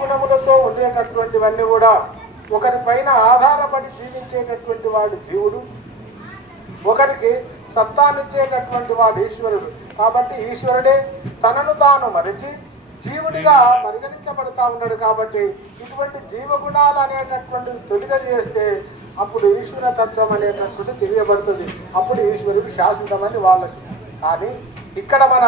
గుణములతో ఉండేటటువంటివన్నీ కూడా ఒకరి పైన ఆధారపడి జీవించేటటువంటి వాడు జీవుడు. ఒకరికి సత్తాన్నిచ్చేటటువంటి వాడు ఈశ్వరుడు. కాబట్టి ఈశ్వరుడే తనను తాను మరిచి జీవుడిగా పరిగణించబడతా ఉన్నాడు కాబట్టి ఇటువంటి జీవగుణాలు అనేటటువంటిది తొలిగ చేస్తే అప్పుడు ఈశ్వర తత్వం అనేటటువంటి తెలియబడుతుంది. అప్పుడు ఈశ్వరుడు శాశ్వతమని వాళ్ళకి. కానీ ఇక్కడ మన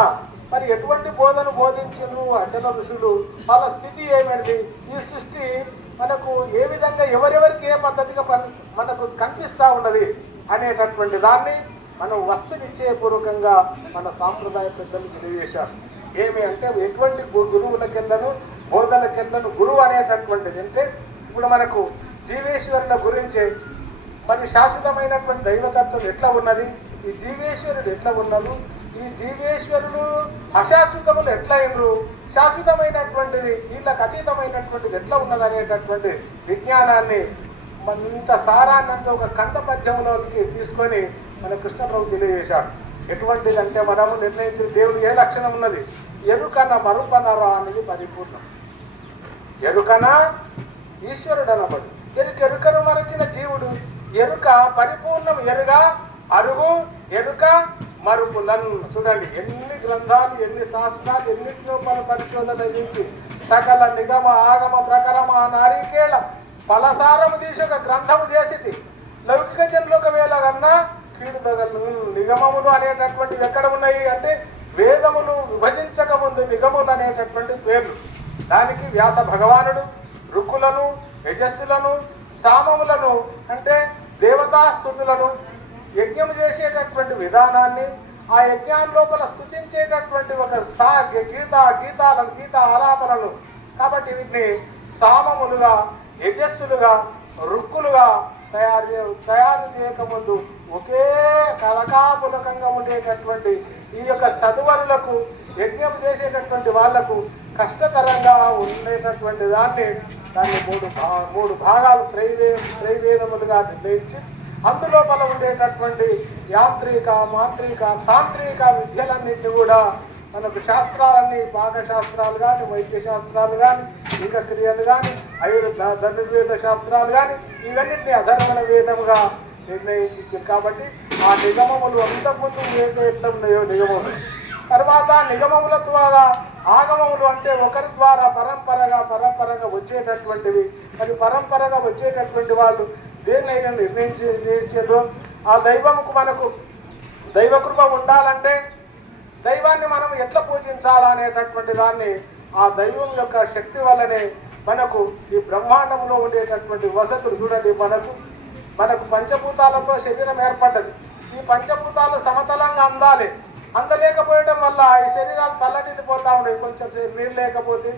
మరి ఎటువంటి బోధను బోధించను అచల ఋషులు? వాళ్ళ స్థితి ఏమిటి ఈ సృష్టి మనకు ఏ విధంగా ఎవరెవరికి ఏ పద్ధతిగా పని- మనకు కనిపిస్తూ ఉన్నది అనేటటువంటి దాన్ని మనం వస్తునిశ్చయపూర్వకంగా మన సాంప్రదాయ పెద్దలు తెలియజేశారు. ఏమి అంటే ఎటువంటి గు- గురువుల కిందను బోధల కిందను గురువు అనేటటువంటిది అంటే ఇప్పుడు మనకు జీవేశ్వరుల గురించి. మరి శాశ్వతమైనటువంటి దైవతత్వం ఎట్లా ఉన్నది? ఈ జీవేశ్వరుడు ఎట్లా ఉన్నది ఈ జీవేశ్వరుడు అశాశ్వతములు ఎట్లా అయినరు శాశ్వతమైనటువంటిది వీళ్ళకి అతీతమైనటువంటిది ఎట్లా ఉన్నది అనేటటువంటి విజ్ఞానాన్ని మన ఇంత సారాన్నంత ఒక కంద పద్యంలోకి తీసుకొని మన కృష్ణప్రభు తెలియజేశాడు. ఎటువంటిది అంటే మనము నిర్ణయించిన దేవుడు ఏ లక్షణం ఉన్నది? ఎరుకన మరుపనరా అనేది పరిపూర్ణం. ఎరుకన ఈశ్వరుడు అనబడు ఎరుక ఎరుకను మరచిన జీవుడు. ఎరుక పరిపూర్ణం ఎరుగా అరుగు ఎరుక మరుపులన్ చూడండి. ఎన్ని గ్రంథాలు ఎన్ని శాస్త్రాలు ఎన్నిటిలో మన పరిశోధన చేసి సకల నిగమ ఆగమ ప్రకరమ నారీకేళ ఫలసారము తీసి ఒక గ్రంథము చేసింది. లౌకిక జనులకు ఒకవేళ కన్నా కీడు నిగమములు అనేటటువంటివి ఎక్కడ ఉన్నాయి అంటే వేదములు విభజించక ముందు నిగములు అనేటటువంటి పేర్లు. దానికి వ్యాస భగవానుడు రుక్కులను యజస్సులను సామములను అంటే దేవతాస్థుతులను యజ్ఞం చేసేటటువంటి విధానాన్ని ఆ యజ్ఞాల లోపల స్థుతించేటటువంటి ఒక సా గీత గీతాలను గీత ఆలాపనలు కాబట్టి వీటిని సామములుగా యజస్సులుగా రుక్కులుగా తయారు తయారు చేయకముందు ఒకే కలకాపులకంగా ఉండేటటువంటి ఈ యొక్క చదువరులకు యజ్ఞం చేసేటటువంటి వాళ్ళకు కష్టతరంగా ఉండేటటువంటి దాన్ని దాన్ని మూడు మూడు భాగాలు త్రైవే త్రైవేదములుగా నిర్ణయించి అందులోపల ఉండేటటువంటి యాంత్రిక మాంత్రిక తాంత్రిక విద్యలన్నింటినీ కూడా మనకు శాస్త్రాలన్నీ పాకశాస్త్రాలు కానీ వైద్య శాస్త్రాలు కానీ ఇంకా క్రియలు కానీ ఆయుర్వేద ధనుర్వేద శాస్త్రాలు కానీ ఇవన్నింటినీ అధర్మణ వేదముగా నిర్ణయించి కాబట్టి ఆ నిగమములు అంతకుముందు ఏదో ఎట్లా ఉన్నాయో నిగమములు. తర్వాత నిగమముల ద్వారా ఆగమములు అంటే ఒకరి ద్వారా పరంపరగా పరంపరగా వచ్చేటటువంటివి. మరి పరంపరగా వచ్చేటటువంటి వాళ్ళు దేన్నైనా నిర్ణయించి నిర్ణయించారు ఆ దైవముకు మనకు దైవకృప ఉండాలంటే దైవాన్ని మనం ఎట్లా పూజించాలా అనేటటువంటి దాన్ని ఆ దైవం యొక్క శక్తి వల్లనే మనకు ఈ బ్రహ్మాండంలో ఉండేటటువంటి వసతులు చూడండి. మనకు మనకు పంచభూతాలతో శరీరం ఏర్పడ్డది. ఈ పంచభూతాలు సమతలంగా అందాలి. అందలేకపోయడం వల్ల ఈ శరీరాలు తల్లటిల్లిపోతూ ఉన్నాయి. కొంచెం సేపు నీళ్ళు లేకపోతే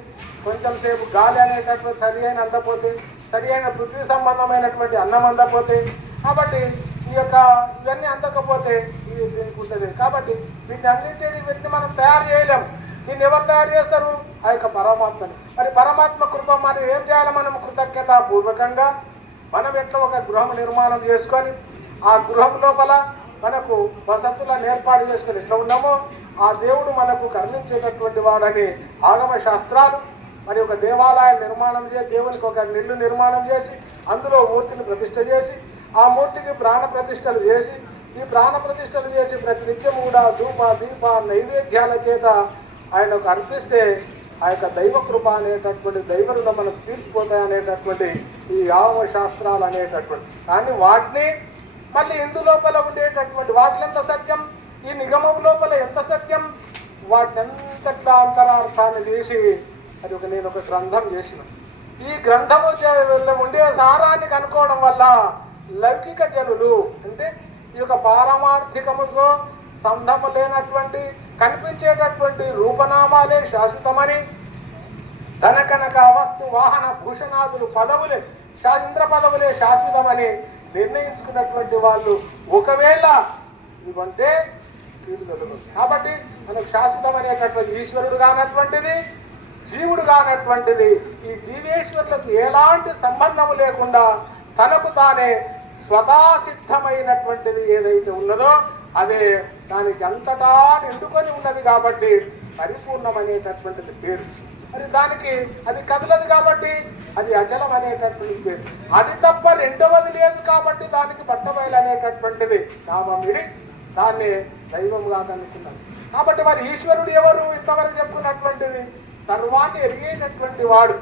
కొంచెం సేపు గాలి అనేటటువంటి సరి అయిన అందపోతే సరి అయిన పృథ్వీ సంబంధమైనటువంటి అన్నం అందకపోతే కాబట్టి ఈ యొక్క ఇవన్నీ అందకపోతే ఇది దీనికి ఉంటుంది. కాబట్టి వీటిని అందించేది వీటిని మనం తయారు చేయలేము దీన్ని ఎవరు తయారు చేస్తారు? ఆ యొక్క పరమాత్మని. మరి పరమాత్మ కృప మనం ఏం చేయాలి మనం కృతజ్ఞత పూర్వకంగా మనం ఎట్లా ఒక గృహం నిర్మాణం చేసుకొని ఆ గృహం లోపల మనకు వసతులను ఏర్పాటు చేసుకొని ఎట్లా ఉన్నామో ఆ దేవుడు మనకు కరుణించేటటువంటి వాడని ఆగమ శాస్త్రాలు మరి ఒక దేవాలయం నిర్మాణం చేసి దేవునికి ఒక నిల్లు నిర్మాణం చేసి అందులో మూర్తిని ప్రతిష్ఠ చేసి ఆ మూర్తికి ప్రాణ ప్రతిష్టలు చేసి ఈ ప్రాణ ప్రతిష్టలు చేసి ప్రతి నిత్యం కూడా ధూప దీప నైవేద్యాల చేత ఆయనకు అర్పిస్తే ఆ యొక్క దైవ కృప అనేటటువంటి దైవరులు మనకు తీర్చిపోతాయి అనేటటువంటి ఈ యావ శాస్త్రాలు అనేటటువంటి. కానీ వాటిని మళ్ళీ ఇందు లోపల ఉండేటటువంటి వాటిని ఎంత సత్యం? ఈ నిగమం లోపల ఎంత సత్యం? వాటినంతట్లా అంతరార్థాన్ని తీసి అది ఒక నేను ఒక గ్రంథం చేసిన. ఈ గ్రంథము చే- ఉండే సారాన్ని కనుక్కోవడం వల్ల లౌకిక జనులు అంటే ఈ యొక్క పారమార్థికముతో సంధము లేనటువంటి కనిపించేటటువంటి రూపనామాలే శాశ్వతమని. ధనకనక వస్తు వాహన భూషణాదులు పదవులే శా- ఇంద్ర పదవులే శాశ్వతమని నిర్ణయించుకున్నటువంటి వాళ్ళు ఒకవేళ ఇవంటే కాబట్టి మనకు శాశ్వతం అనేటటువంటి ఈశ్వరుడు కానటువంటిది జీవుడు కానటువంటిది ఈ జీవేశ్వరులకు ఎలాంటి సంబంధము లేకుండా తనకు తానే స్వతాసిద్ధమైనటువంటిది ఏదైతే ఉన్నదో అదే దానికి అంతటా నిండుకొని ఉన్నది కాబట్టి పరిపూర్ణమనేటటువంటిది పేరు. మరి దానికి అది కదలదు కాబట్టి అది అచలం అనేటటువంటి పేరు. అది తప్ప రెండవది లేదు కాబట్టి దానికి పట్టబయలు అనేటటువంటిది నామమిడి దాన్ని దైవంగా అనుకున్నాను కాబట్టి మరి ఈశ్వరుడు ఎవరు ఇంతవరకు చెప్పుకున్నటువంటిది? సర్వాన్ని ఎరిగేటటువంటి వాడు.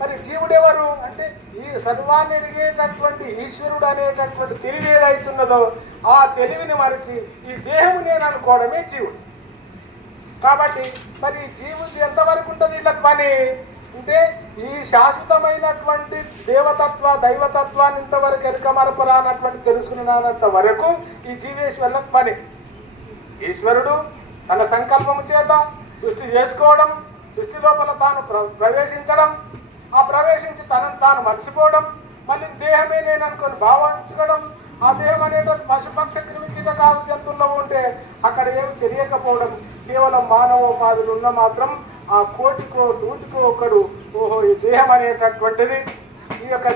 మరి జీవుడెవరు? అంటే ఈ సర్వాన్ని ఎరిగేటటువంటి ఈశ్వరుడు అనేటటువంటి తెలివి ఏదైతున్నదో ఆ తెలివిని మరిచి ఈ దేహము నేను అనుకోవడమే జీవుడు. కాబట్టి మరి జీవుడు ఎంతవరకు ఉంటుంది వీళ్ళకి పని? అంటే ఈ శాశ్వతమైనటువంటి దేవతత్వ దైవతత్వాన్ని ఇంతవరకు ఎరుక మరపరానటువంటి తెలుసుకున్నంత వరకు ఈ జీవేశ్వరులకు పని. ఈశ్వరుడు తన సంకల్పము చేత సృష్టి చేసుకోవడం సృష్టి లోపల తాను ప్ర- ప్రవేశించడం ఆ ప్రవేశించి తనను తాను మర్చిపోవడం మళ్ళీ దేహమే నేను అనుకొని భావించడం ఆ దేహం అనేటువంటి పశుపక్ష క్రిమి కీటకాలు జంతువుల్లో ఉంటే అక్కడ ఏమి తెలియకపోవడం కేవలం మానవోపాధులు ఉన్న మాత్రం ఆ కోటికో నూటికో ఒకడు ఓహో ఈ దేహం అనేటటువంటిది ఈ యొక్క